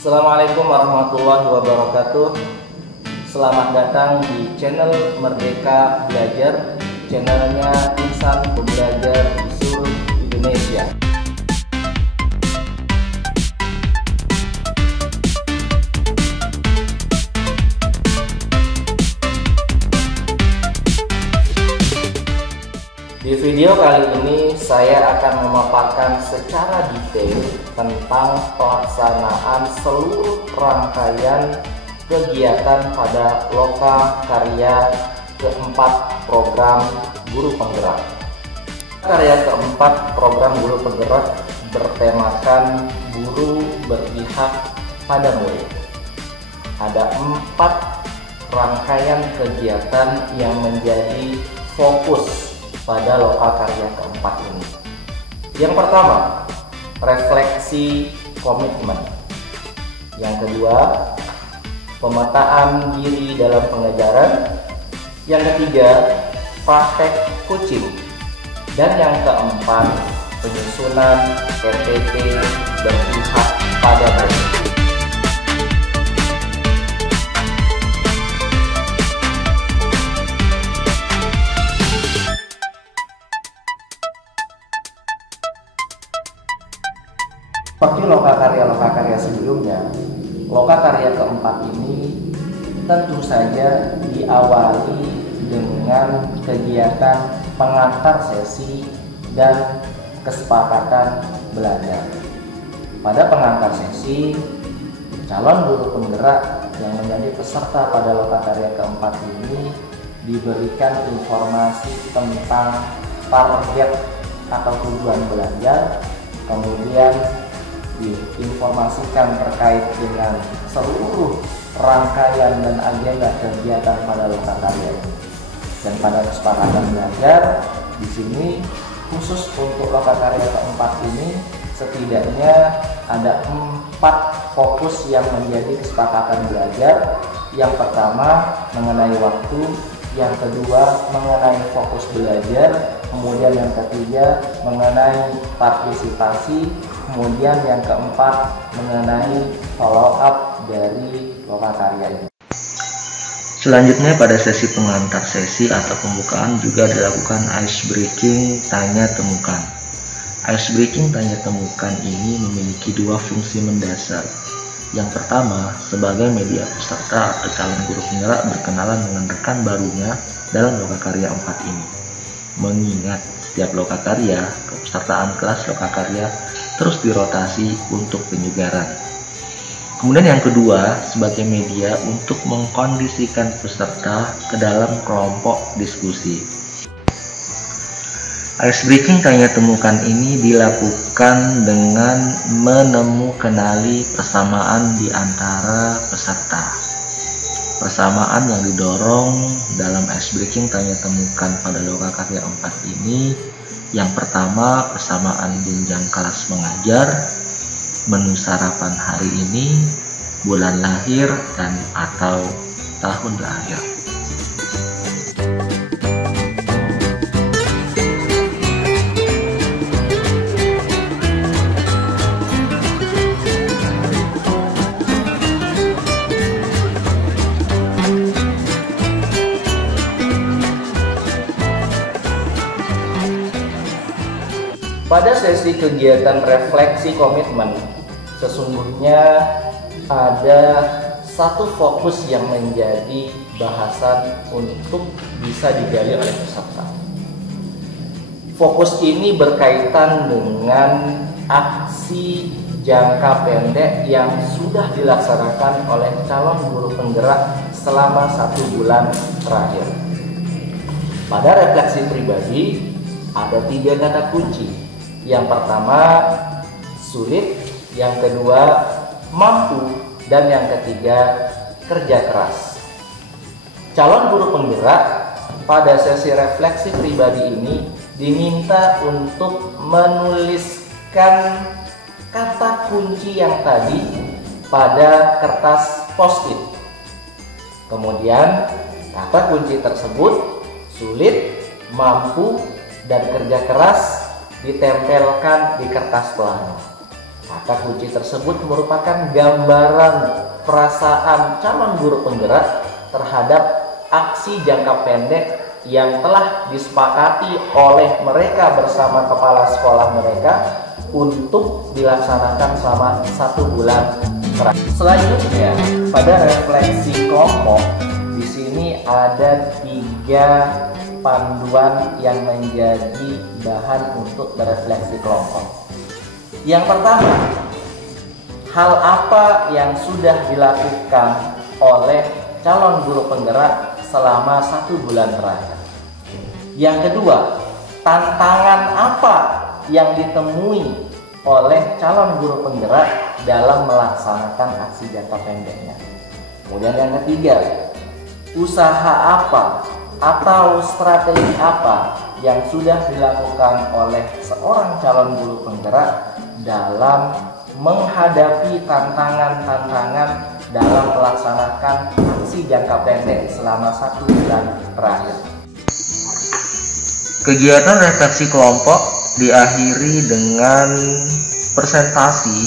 Assalamualaikum warahmatullahi wabarakatuh. Selamat datang di channel Merdeka Belajar, channelnya insan pembelajar di seluruh Indonesia. Di video kali ini saya akan memaparkan secara detail tentang pelaksanaan seluruh rangkaian kegiatan pada Loka Karya keempat program Guru Penggerak. Karya keempat program Guru Penggerak bertemakan guru berpihak pada murid. Ada 4 rangkaian kegiatan yang menjadi fokus pada Loka Karya keempat ini. Yang pertama, refleksi komitmen. Yang kedua, pemetaan diri dalam pengajaran. Yang ketiga, praktek coaching. Dan yang keempat, penyusunan RPP berpihak pada murid. Seperti Loka Karya sebelumnya, Loka Karya keempat ini tentu saja diawali dengan kegiatan pengantar sesi dan kesepakatan belajar. Pada pengantar sesi, calon guru penggerak yang menjadi peserta pada Loka Karya keempat ini diberikan informasi tentang target atau tujuan belajar, kemudian diinformasikan terkait dengan seluruh rangkaian dan agenda kegiatan pada Loka Karya ini. Dan pada kesepakatan belajar di sini khusus untuk Loka Karya keempat ini setidaknya ada 4 fokus yang menjadi kesepakatan belajar. Yang pertama mengenai waktu, yang kedua mengenai fokus belajar, kemudian yang ketiga mengenai partisipasi, kemudian yang keempat mengenai follow up dari Loka Karya ini. Selanjutnya pada sesi pengantar sesi atau pembukaan juga dilakukan ice breaking tanya temukan. Ice breaking tanya temukan ini memiliki 2 fungsi mendasar. Yang pertama, sebagai media peserta atau calon guru penggerak berkenalan dengan rekan barunya dalam Loka Karya 4 ini. Mengingat setiap Loka Karya, kepesertaan kelas Loka Karya terus dirotasi untuk penyegaran. Kemudian yang kedua, sebagai media untuk mengkondisikan peserta ke dalam kelompok diskusi. Ice breaking tanya temukan ini dilakukan dengan kenali persamaan di antara peserta. Persamaan yang didorong dalam ice breaking tanya temukan pada Loka Karya 4 ini, yang pertama persamaan jenjang kelas mengajar, menu sarapan hari ini, bulan lahir dan atau tahun lahir. Pada sesi kegiatan refleksi komitmen, sesungguhnya ada 1 fokus yang menjadi bahasan untuk bisa digali oleh peserta. Fokus ini berkaitan dengan aksi jangka pendek yang sudah dilaksanakan oleh calon guru penggerak selama 1 bulan terakhir. Pada refleksi pribadi, ada 3 kata kunci. Yang pertama, sulit, yang kedua, mampu, dan yang ketiga, kerja keras. Calon guru penggerak pada sesi refleksi pribadi ini diminta untuk menuliskan kata kunci yang tadi pada kertas post-it. Kemudian, kata kunci tersebut sulit, mampu, dan kerja keras ditempelkan di kertas plano. Maka kunci tersebut merupakan gambaran perasaan calon guru penggerak terhadap aksi jangka pendek yang telah disepakati oleh mereka bersama kepala sekolah mereka untuk dilaksanakan selama 1 bulan terakhir. Selanjutnya, pada refleksi kelompok, di sini ada 3 panduan yang menjadi bahan untuk berefleksi kelompok. Yang pertama, hal apa yang sudah dilakukan oleh calon guru penggerak selama 1 bulan terakhir. Yang kedua, tantangan apa yang ditemui oleh calon guru penggerak dalam melaksanakan aksi jangka pendeknya. Kemudian yang ketiga, usaha apa atau strategi apa yang sudah dilakukan oleh seorang calon guru penggerak dalam menghadapi tantangan-tantangan dalam melaksanakan aksi jangka pendek selama 1 bulan terakhir. Kegiatan refleksi kelompok diakhiri dengan presentasi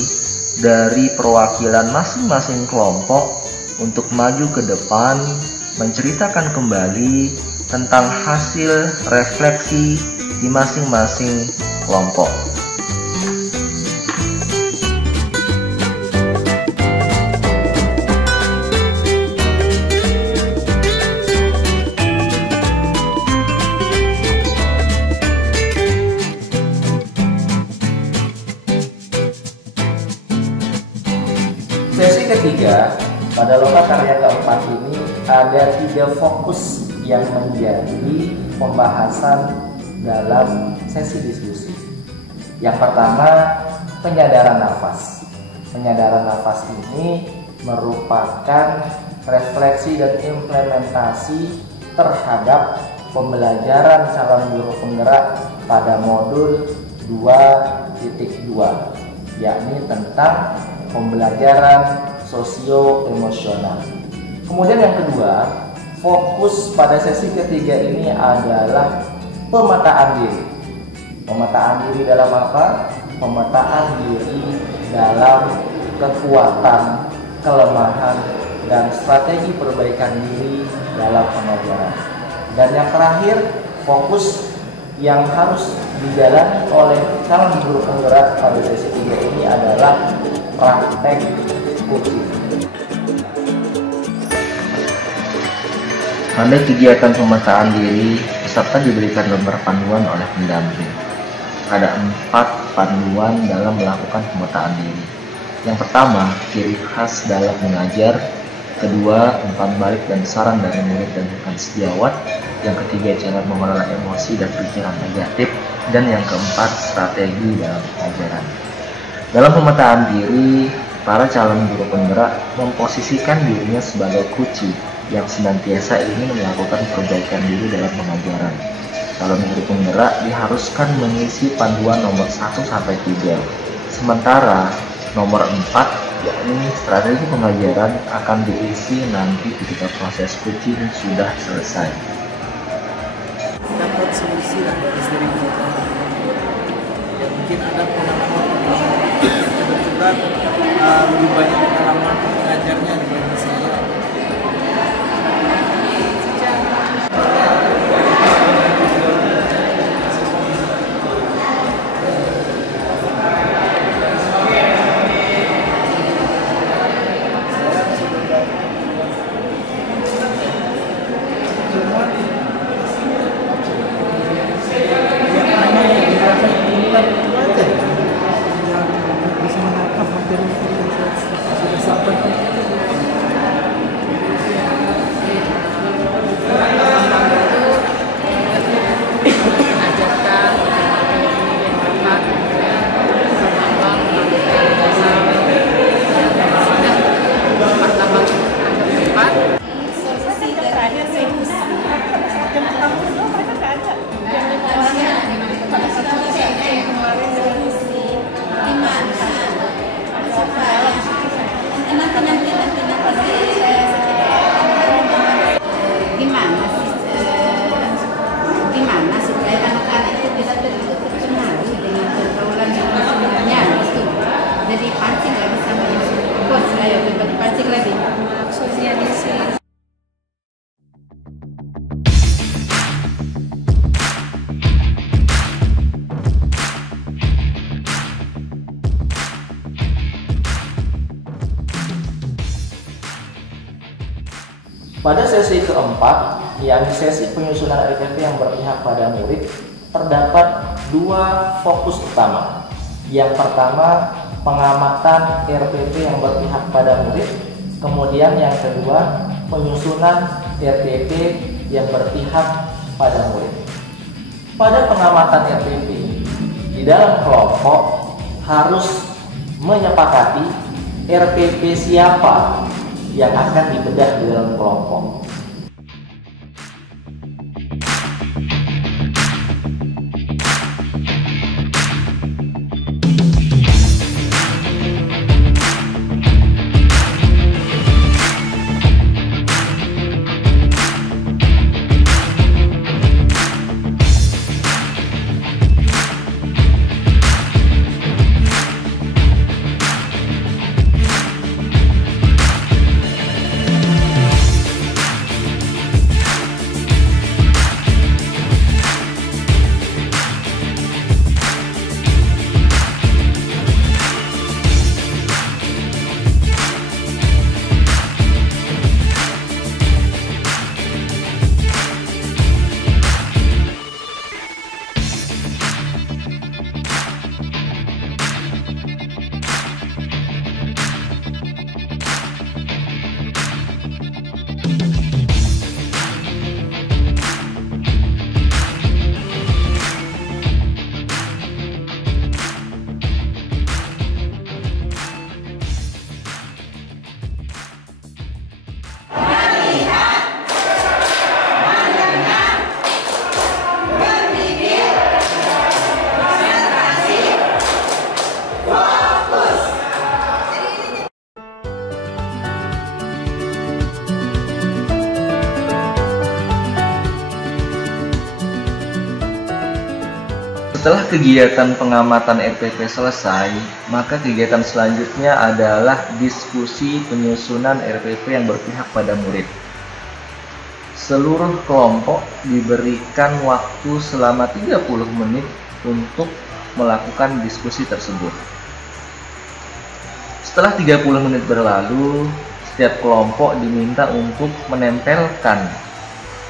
dari perwakilan masing-masing kelompok untuk maju ke depan menceritakan kembali tentang hasil refleksi di masing-masing kelompok. Sesi ketiga, pada lokakarya keempat ini ada 3 fokus yang menjadi pembahasan dalam sesi diskusi. Yang pertama, penyadaran nafas. Penyadaran nafas ini merupakan refleksi dan implementasi terhadap pembelajaran calon guru penggerak pada modul 2.2, yakni tentang pembelajaran sosio-emosional. Kemudian yang kedua, fokus pada sesi ketiga ini adalah pemetaan diri. Pemetaan diri dalam apa? Pemetaan diri dalam kekuatan, kelemahan, dan strategi perbaikan diri dalam pengajaran. Dan yang terakhir, fokus yang harus dijalani oleh calon guru penggerak pada sesi 3 ini adalah praktek kursi. Pada kegiatan pemetaan diri, peserta diberikan lembar panduan oleh pendamping. Ada 4 panduan dalam melakukan pemetaan diri. Yang pertama, ciri khas dalam mengajar. Kedua, umpan balik dan saran dari murid dan rekan sejawat. Yang ketiga, cara mengelola emosi dan pikiran negatif. Dan yang keempat, strategi dalam pengajaran. Dalam pemetaan diri, para calon guru penggerak memposisikan dirinya sebagai kunci yang senantiasa ingin melakukan perbaikan diri dalam pengajaran. Calon guru penggerak diharuskan mengisi panduan nomor 1-3. Sementara nomor 4, yakni strategi pengajaran, akan diisi nanti ketika proses coaching sudah selesai. Dapat solusi lah dari diri kita. Ya, mungkin ada pengalaman yang kebetulan lebih banyak pengalaman mengajarnya dibanding saya. Bisa menangkap materi yang sudah maksudnya di sini. Pada sesi keempat, yakni sesi penyusunan RPP yang berpihak pada murid, terdapat dua fokus utama. Yang pertama, pengamatan RPP yang berpihak pada murid. Kemudian yang kedua, penyusunan RPP yang berpihak pada murid. Pada pengamatan RPP, di dalam kelompok harus menyepakati RPP siapa yang akan dibedah di dalam kelompok. Setelah kegiatan pengamatan RPP selesai, maka kegiatan selanjutnya adalah diskusi penyusunan RPP yang berpihak pada murid. Seluruh kelompok diberikan waktu selama 30 menit untuk melakukan diskusi tersebut. Setelah 30 menit berlalu, setiap kelompok diminta untuk menempelkan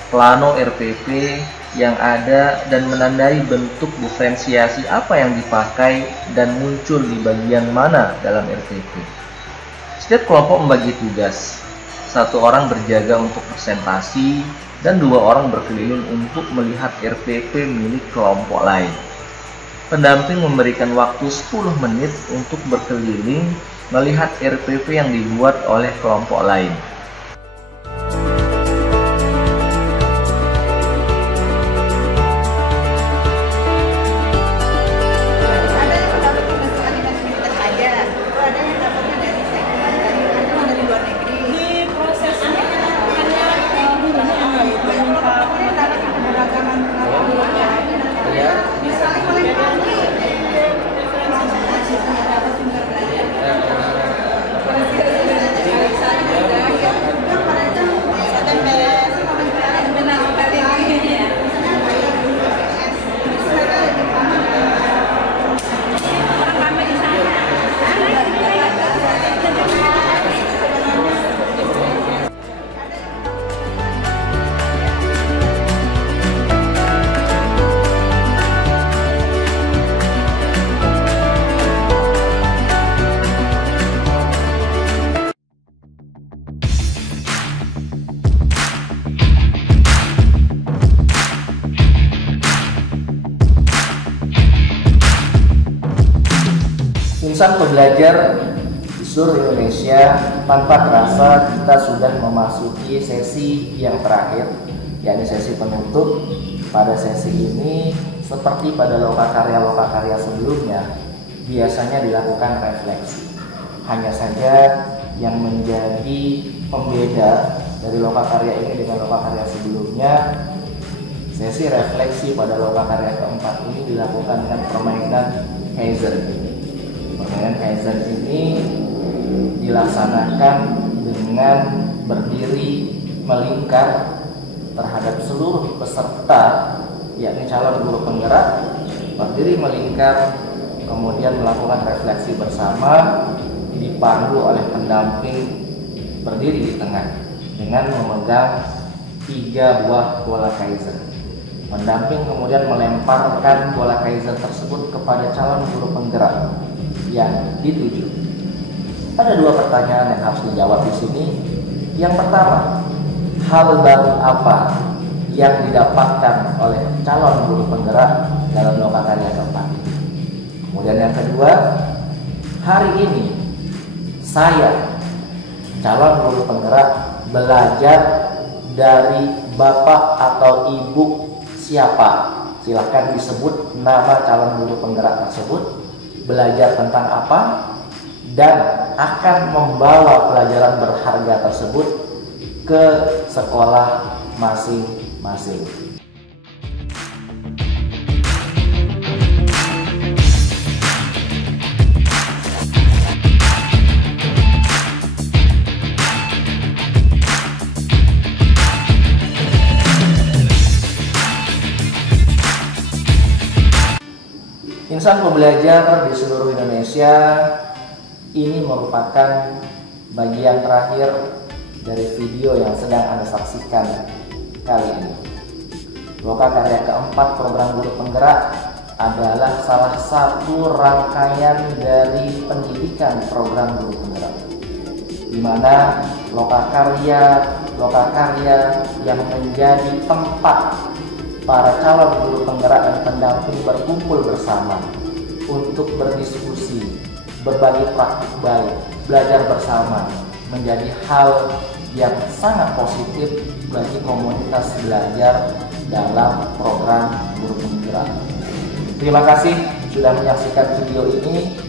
plano RPP yang ada dan menandai bentuk diferensiasi apa yang dipakai dan muncul di bagian mana dalam RPP. Setiap kelompok membagi tugas. Satu orang berjaga untuk presentasi dan dua orang berkeliling untuk melihat RPP milik kelompok lain. Pendamping memberikan waktu 10 menit untuk berkeliling melihat RPP yang dibuat oleh kelompok lain. Insan pembelajar di seluruh Indonesia, tanpa terasa kita sudah memasuki sesi yang terakhir, yakni sesi penutup. Pada sesi ini, seperti pada lokakarya sebelumnya, biasanya dilakukan refleksi. Hanya saja yang menjadi pembeda dari lokakarya ini dengan lokakarya sebelumnya, sesi refleksi pada lokakarya keempat ini dilakukan dengan permainan Kaizen. Permainan Kaizen ini dilaksanakan dengan dengan berdiri melingkar terhadap seluruh peserta, yakni calon guru penggerak, berdiri melingkar, kemudian melakukan refleksi bersama, dipandu oleh pendamping berdiri di tengah dengan memegang 3 buah bola Kaizen. Pendamping kemudian melemparkan bola Kaizen tersebut kepada calon guru penggerak yang dituju. Ada 2 pertanyaan yang harus dijawab di sini. Yang pertama, hal baru apa yang didapatkan oleh calon guru penggerak dalam lokakarya keempat? Kemudian yang kedua, hari ini saya, calon guru penggerak, belajar dari bapak atau ibu siapa? Silahkan disebut nama calon guru penggerak tersebut, belajar tentang apa, dan akan membawa pelajaran berharga tersebut ke sekolah masing-masing. Insan pembelajar di seluruh Indonesia, ini merupakan bagian terakhir dari video yang sedang Anda saksikan kali ini. Lokakarya keempat program guru penggerak adalah salah satu rangkaian dari pendidikan program guru penggerak, di mana lokakarya yang menjadi tempat para calon guru penggerak dan pendamping berkumpul bersama untuk berdiskusi, berbagi praktik baik, belajar bersama, menjadi hal yang sangat positif bagi komunitas belajar dalam program guru penggerak. Terima kasih sudah menyaksikan video ini.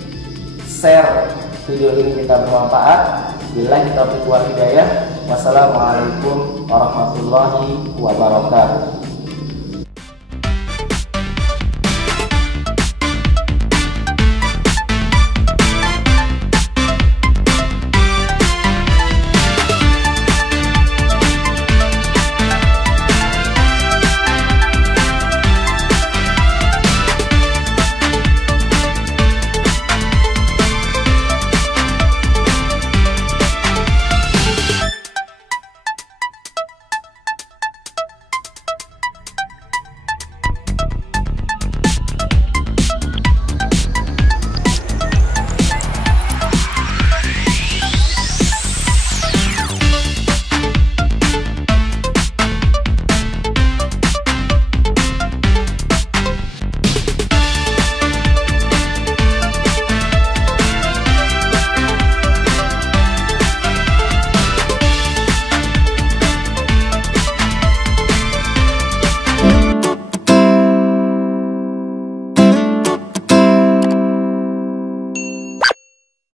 Share video ini jika bermanfaat. Billahi taufiq wal hidayah. Wassalamualaikum warahmatullahi wabarakatuh.